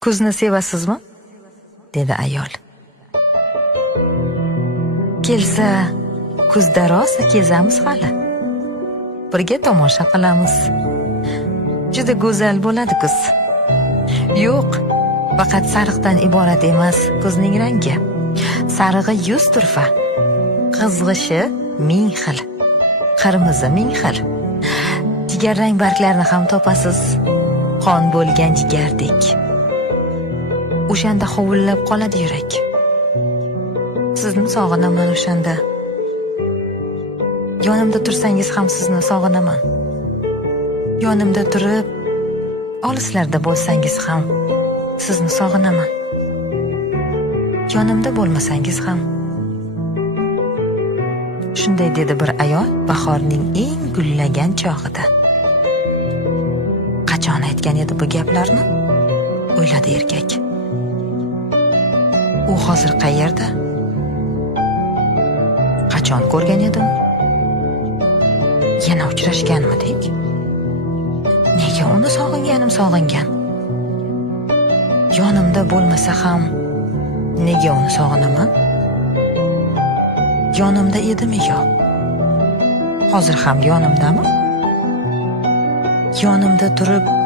Kuzni sevasizmi? Dedi ayol. Kelsa, kuzda rosa kezamiz hali. Birga tomosha qilamiz. Juda go'zal bo'ladi kuz. Yo'q, faqat sariqdan iborat emas kuzning rangi. Sarig'i 100 turfa, qizg'ishi 1000 xil, qirmizi 1000 xil. Jigarrang barglarni ham topasiz, qon bo'lgan jigardek. O'shanda hovullab qoladi yurak. Sizni sog'inaman o'shanda. Yonimda tursangiz ham sizni sog'inaman. Yonimda turib, olislarda bo'lsangiz ham sizni sog'inaman. Yonimda bo'lmasangiz ham. Shunday dedi bir ayol bahorning eng gullagan chog'ida. Qachon aytgan edi bu gaplarni? O'yladi erkak. U hozir qayerda? Qachon ko'rgan edim? Yana uchrashganmidik? Nega uni sog'ingan? Yonimda bo'lmasa ham nega uni sog'inaman? Yonimda edimi yo? Hozir ham yonimdami? Yonimda turib